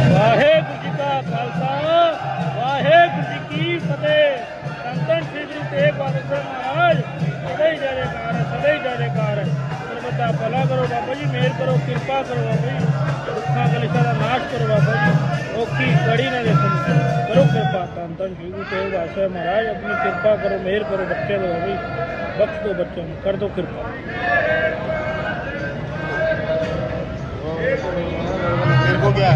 ਵਾਹਿਗੁਰੂ ਜੀ ਕਾ ਖਾਲਸਾ, ਵਾਹਿਗੁਰੂ ਜੀ ਕੀ ਫਤਿਹ। ਸੰਤਨ ਸ੍ਰੀ ਗੁਰੂ ਤੇਗ ਬਹਾਦਰ ਸਾਹਿਬ ਮਹਾਰਾਜ, ਸਦਾ ਹੀ ਜੈਕਾਰ ਸਦਾ ਹੀ ਜੈਕਾਰ ਸਰਬਤਾ ਭਲਾ ਕਰੋ ਬਾਬਾ ਜੀ, ਮਿਹਰ ਕਰੋ, ਕਿਰਪਾ ਕਰੋ ਬਾਬਾ ਜੀ। ਦੁੱਖਾਂ ਕਲੇਸ਼ਾਂ ਦਾ ਨਾਸ਼ ਕਰੋ ਬਾਬਾ ਜੀ। ਔਖੀ ਕੜੀ ਨਾ ਦੇਖੋ ਕਰੋ ਕਿਰਪਾ ਸੰਤਨ ਸ੍ਰੀ ਗੁਰੂ ਤੇਗ ਬਹਾਦਰ ਸਾਹਿਬ ਮਹਾਰਾਜ, ਆਪਣੀ ਕਿਰਪਾ ਕਰੋ, ਮਿਹਰ ਕਰੋ ਬੱਚੇ ਦੇ ਬਾਬਾ ਜੀ। ਬਖਸ਼ ਦਿਓ ਬੱਚਿਆਂ ਨੂੰ, ਕਰ ਦੋ ਕਿਰਪਾ। ਹੋ ਗਿਆ।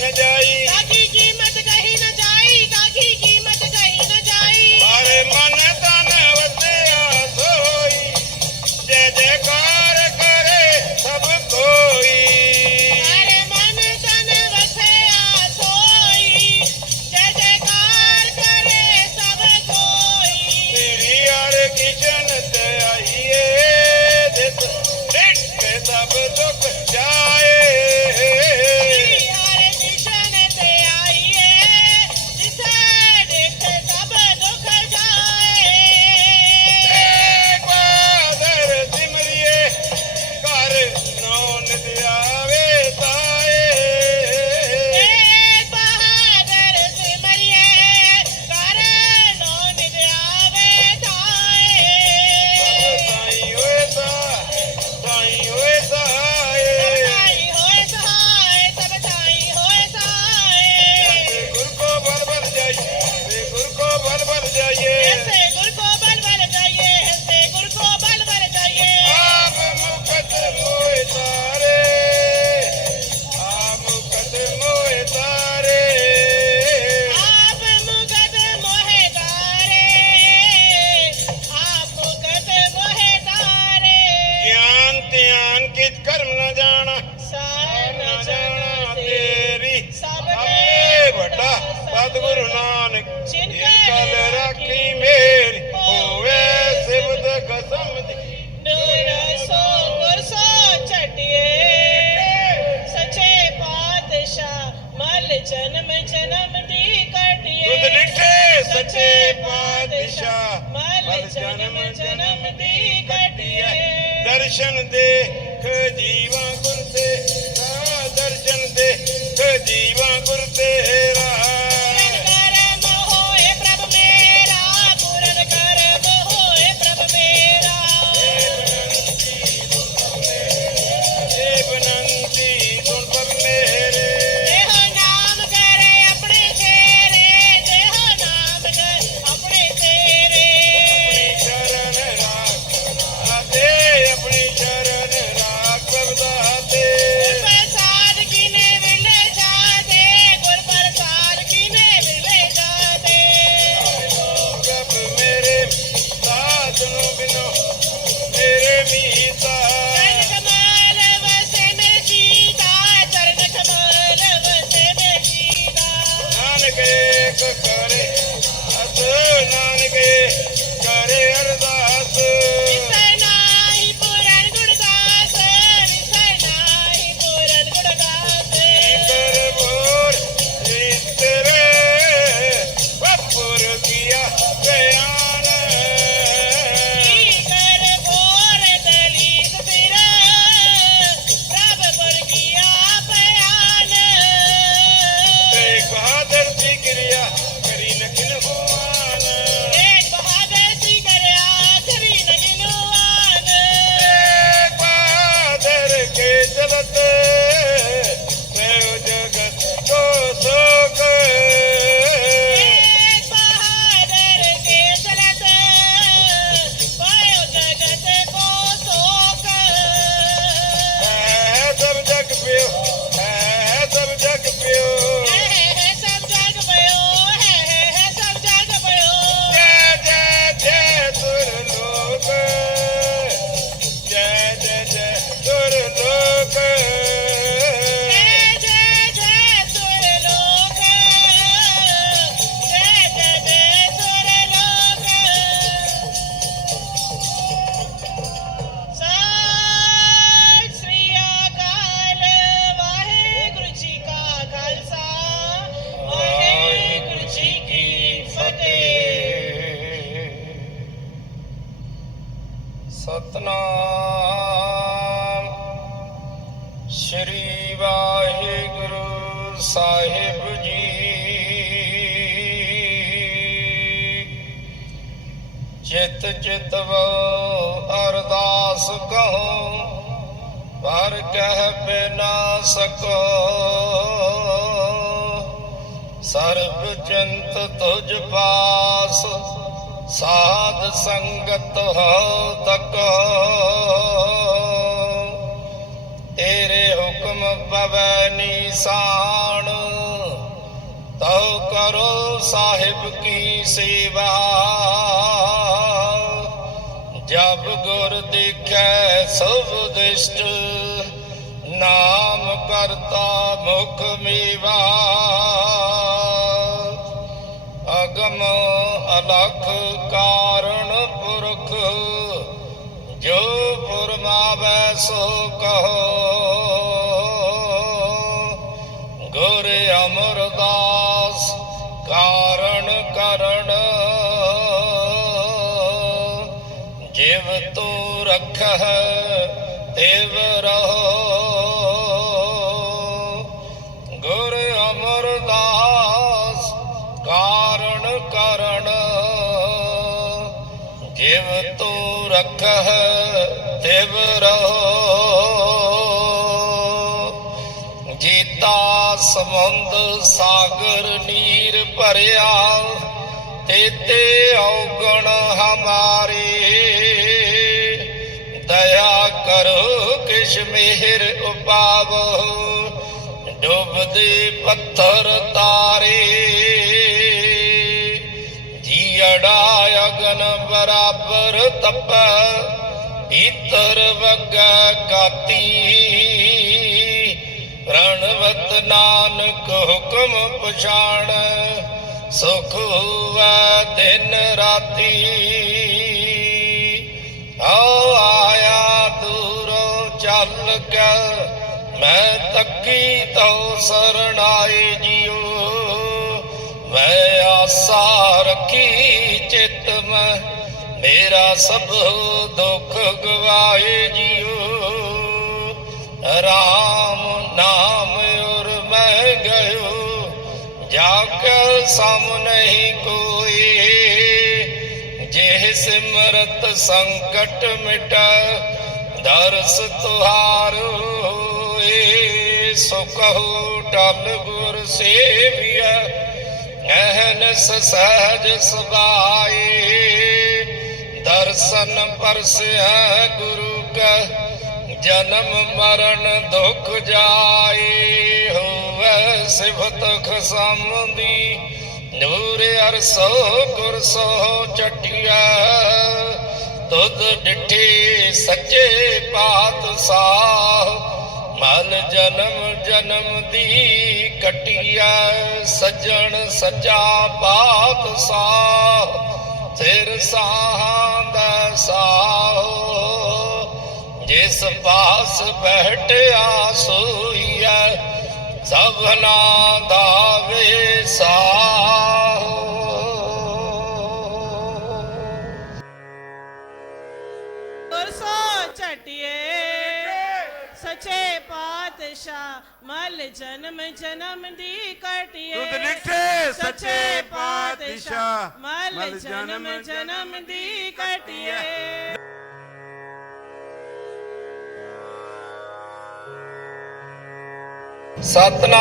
যায় ਦਰਸ਼ਨ ਦੇਖ ਜੀਵਾ ਗੁਰ ਤੇ ਸਕੋ। ਸਰਬ ਜੰਤ ਪਾਸ, ਸਾਧ ਸੰਗਤ ਹਉ ਤੱਕ। ਤੇਰੇ ਹੁਕਮ ਪਵੈ ਨੀਸਾਨ, ਤਉ ਕਰੋ ਸਾਹਿਬ ਕੀ ਸੇਵਾ। ਜਬ ਗੁਰ ਦੇਖੈ ਸਭ ਦਿਸ਼ਟ ਨਾਮ ਕਰਤਾ ਮੁਖ ਮੇਵਾ। ਅਗਮ ਅਲਖ ਕਾਰਣ ਪੁਰਖ ਜੋ ਪੁਰਮਾਵੈ ਸੋ ਕਹੋ। ਜੀਤਾ ਸਮੁੰਦ ਸਾਗਰ ਨੀਰ ਭਰਿਆ, ਤੇਤੇ ਔਗਣ ਹਮਾਰੇ। ਦਇਆ ਕਰੋ ਕਿਛ ਮਿਹਰ ਉਪਾਵ ਡੁੱਬਦੇ ਪੱਥਰ ਤਾਰੇ। ਜੀੜਾ ਅਗਨ ਬਰਾਬਰ ਤਪ ਇਤਰ ਵਗ ਕਾਤੀ। ਪ੍ਰਣਵਤ ਨਾਨਕ ਹੁਕਮ ਪਛਾਣ, ਸੁਖ ਹੋਵੈ ਦਿਨ ਰਾਤੀ। ਆਓ ਆਇਆ ਦੂਰੋਂ ਚੱਲ ਕੇ, ਮੈਂ ਤੱਕੀ ਤਉ ਸਰਣਾਏ ਜਿਉ ਮੈਂ ਆਸਾ ਰੱਖੀ ਚਿਤ ਮੈਂ, ਮੇਰਾ ਸਭ ਦੁੱਖ ਗਵਾਏ ਜਿਉ ਰਾਮ ਨਾਮ ਉਰ ਮੈਂ ਗਇਓ, ਜਾ ਕੇ ਸਮ ਨਹੀਂ ਕੋਈ। ਜੇ ਸਿਮਰਤ ਸੰਕਟ ਮਿਟ, ਦਰਸ ਤੁਹਾਰੋ ਹੋਏ। ਸੋ ਕਹੋ ਟਲ ਗੁਰ ਸੇਵਿਆ ਅਹਨਸ ਸਹਜ ਸੁਭਾਏ। ਦਰਸ਼ਨ ਪਰਸਿਆ ਗੁਰੂ ਕਾ, ਜਨਮ ਮਰਨ ਦੁਖ ਜਾਏ। ਹੋਵੇ ਸਿਫਤ ਖਸਮ ਦੀ ਨੂਰ ਅਰਸੋ ਗੁਰਸੋ ਚਟਿਆ। ਤੁਧ ਡਿਠੇ ਸੱਚੇ ਪਾਤਸ਼ਾਹ, ਮਲ ਜਨਮ ਜਨਮ ਦੀ ਕਟਿਆ। ਸੱਜਣ ਸੱਚਾ ਪਾਤਸ਼ਾਹ, ਸਿਰ ਸਾਹਾਂ ਦਾ ਸਾਹ। ਜਿਸ ਪਾਸ ਬੈਠਿਆ ਸੋਈਐ ਸਭਨਾ ਦਾ ਵਿਸਾਹ ਗੁਰਸੋ ਛਟਿਏ ਸਚੇ ਪਾਤਸ਼ਾਹ ਮਲ ਜਨਮ ਜਨਮ ਦੀ ਕਟਿਏ। ਡਿਠੇ ਸੱਚੇ ਸੱਚੇ ਪਾਤਸ਼ਾਹ, ਮਲ ਜਨਮ ਜਨਮ ਦੀ ਕਟਿਏ। ਸਤਨਾਮ।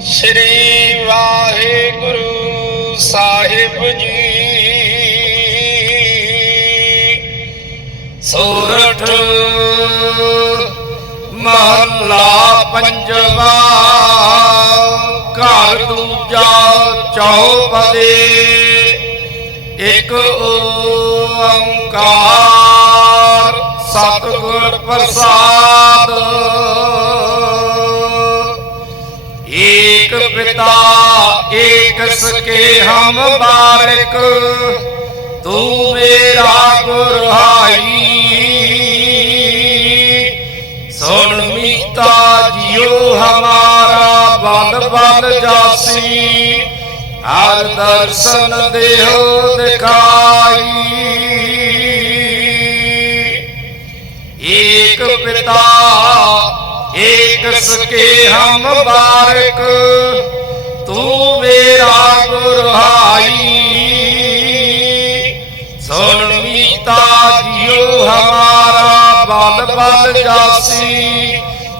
ਸ੍ਰੀ ਵਾਹਿਗੁਰੂ ਸਾਹਿਬ ਜੀ। ਸੋਰਠ ਮਹੱਲਾ ਪੰਜਵਾ ਘਰ ਦੂਜਾ ਚੌਪਦੇ। ਇਕ ਓੰਕਾਰ ਸਤਿਗੁਰ ਪ੍ਰਸਾਦ। ਏਕ ਪਿਤਾ, ਏਕ ਸਕੇ ਹਮ ਬਾਰਿਕ ਤੂੰ ਮੇਰਾ ਗੁਰ ਸੁਣ ਮੀਤਾ ਜਿਉ ਹਮਾਰਾ ਬਲ ਬਲ ਜਾਸੀ, ਹਰ ਦਰਸ਼ਨ ਦੇਹੁ ਦਿਖਾਈ। ਏਕ ਪਿਤਾ ਏਕ ਸਕੇ ਹਮ ਬਾਰਿਕ ਤੂੰ ਮੇਰਾ ਗੁਰ ਹਾਈ ਸੁਣ ਮੀਤਾ ਜਿਉ ਹਮਾਰਾ ਬਲ ਬਲ ਜਾਸੀ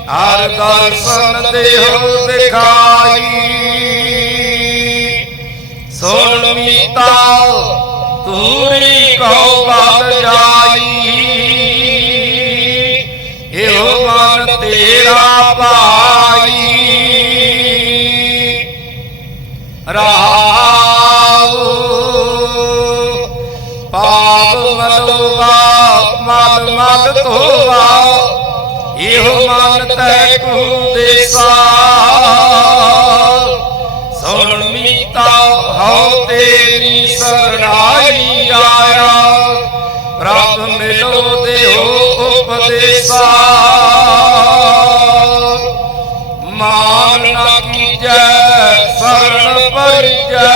ਹਰ ਦਰਸ਼ਨ ਦੇਹੁ ਦਿਖਾਈ ਸੁਣ ਮੀਤਾ ਤੂਰੀ ਕਉ ਬਲ ਜਾਈ ਮੇਰਾ ਭਾਈ। ਰਹਾਉ ਪਾਪ ਮਲੋਵਾ ਮਨ ਮਦ ਧੋਵਾ ਇਹੋ ਮਨ ਤੈ ਕੂ ਦੇਸਾ ਸੁਣ ਮੀਤਾ, ਹਉ ਤੇਰੀ ਸਰਣਾਈ ਆਇਆ। ਪ੍ਰਭ ਮਿਲੋ, ਦੇਹੋ ਉਪਦੇਸਾ। ਨਾ ਕੀਜੈ ਸਰਣ ਪਰਿਜੈ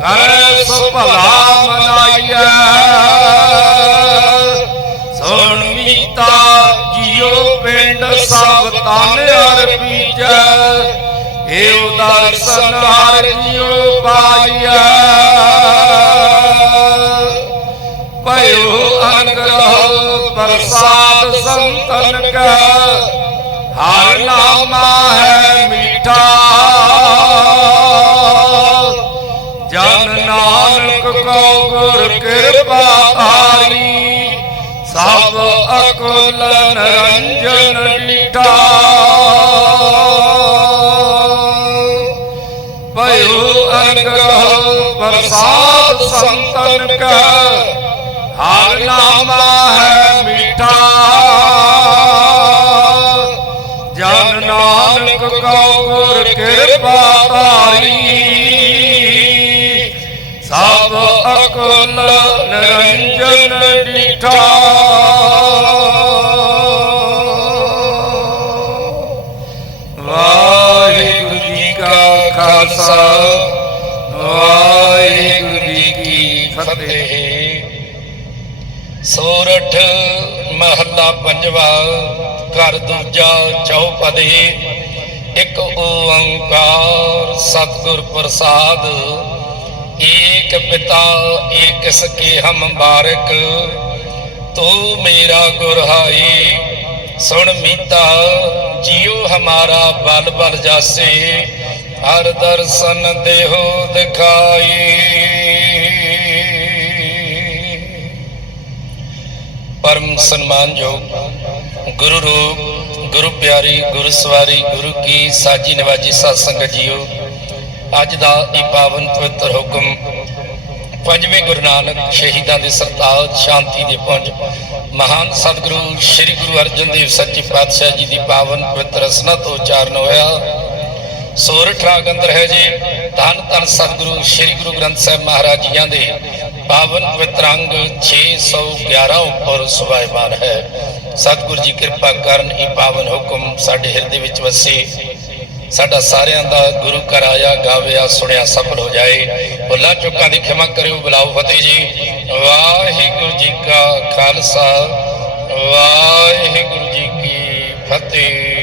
ਕਰੈ ਸੋ ਭਲਾ ਮਨਾਈਐ। ਸੁਣ ਮੀਤਾ, ਜੀਉ ਪਿੰਡ ਸਭ ਤਨ ਅਰਪੀਜੈ ਏਉ ਦਰਸ਼ਨ ਹਰ ਜੀਉ ਪਾਈਐ। ਭਇਓ ਅਨਗ੍ਰਹ, ਪ੍ਰਸਾਦ ਸੰਤਨ ਕੈ, ਹਰ ਨਾਮਾ ਗੁਰ ਕਿਰਪਾ ਆਰੀ ਸਭ ਅਕਲ ਨਰੰਜਨ ਡੀਠਾ ਭਇਓ ਅਨਗ੍ਰਹ ਪ੍ਰਸਾਦ ਸੰਤਨ ਕੈ ਹਰ ਨਾਮਾ ਹੈ ਮੀਠਾ ਜਨ ਨਾਨਕ ਕੋ ਗੁਰ ਕਿਰਪਾ ਤਾਰੀ ਅਕਲ ਨਿਰੰਜਨ ਡੀਠਾ ਵਾਹਿਗੁਰੂ ਜੀ ਕਾ ਖਾਲਸਾ, ਵਾਹਿਗੁਰੂ ਜੀ ਕੀ ਫਤਿਹ। ਸੋਰਠ ਮਹੱਲਾ ਪੰਜਵਾ, ਘਰ ਦੂਜਾ ਚੌਪਦੇ। ਇੱਕ ਓੰਕਾਰ ਸਤਿਗੁਰ ਪ੍ਰਸਾਦ ਏਕ ਪਿਤਾ, ਏਕ ਸਕੇ ਹਮ ਬਾਰਕ। ਤੂੰ ਮੇਰਾ ਗੁਰ ਸੁਣ ਮੀਤਾ, ਜੀਉ ਹਮਾਰਾ ਬਲ ਬਲ ਜਾਸੇ, ਹਰ ਦਰਸ਼ਨ ਦੇਹੋ ਦਿਖਾਈ। ਪਰਮ ਸਨਮਾਨਯੋਗ ਗੁਰੂ ਰੂਪ, ਗੁਰੂ ਪਿਆਰੀ ਗੁਰੂ ਸਵਾਰੀ ਗੁਰੂ ਕੀ ਸਾਜੀ ਨਿਵਾਜੀ ਸਾਧ ਸੰਗਤ ਜੀਓ ਅੱਜ ਦਾ ਇਹ ਪਾਵਨ ਪਵਿੱਤਰ ਹੁਕਮ ਪੰਜਵੇਂ ਗੁਰੂ ਨਾਨਕ ਸ਼ਹੀਦਾਂ ਦੇ ਸਰਤਾਜ ਸ਼ਾਂਤੀ ਦੇ ਪੁੰਜ ਮਹਾਨ ਸਤਿਗੁਰੂ ਸ੍ਰੀ ਗੁਰੂ ਅਰਜਨ ਦੇਵ ਸੱਚੇ ਪਾਤਸ਼ਾਹ ਜੀ ਦੀ ਪਾਵਨ ਪਵਿੱਤਰ ਰਸਨਾ ਤੋਂ ਉਚਾਰਨ ਹੋਇਆ। ਸੋਰਠ ਰਾਗ ਅੰਦਰ ਹੈ ਜੀ। ਧੰਨ ਧੰਨ ਸਤਿਗੁਰੂ ਸ੍ਰੀ ਗੁਰੂ ਗ੍ਰੰਥ ਸਾਹਿਬ ਮਹਾਰਾਜ ਜੀਆਂ ਦੇ ਪਾਵਨ ਪਵਿੱਤਰ ਅੰਗ 611 ਉੱਪਰ ਸੁਭਾਇਮਾਨ ਹੈ। ਸਤਿਗੁਰੂ ਜੀ ਕਿਰਪਾ ਕਰਨ ਇਹ ਪਾਵਨ ਹੁਕਮ ਸਾਡੇ ਹਿਰਦੇ ਵਿੱਚ ਵਸੇ। ਸਾਡਾ ਸਾਰਿਆਂ ਦਾ ਗੁਰੂ ਘਰ ਆਇਆ, ਗਾਵਿਆ, ਸੁਣਿਆ, ਸਫਲ ਹੋ ਜਾਏ। ਭੁੱਲਾਂ ਚੁੱਕਾਂ ਦੀ ਖਿਮਾ ਕਰਿਓ, ਬੁਲਾਓ ਫਤਿਹ ਜੀ। ਵਾਹਿਗੁਰੂ ਜੀ ਕਾ ਖਾਲਸਾ, ਵਾਹਿਗੁਰੂ ਜੀ ਕੀ ਫਤਿਹ।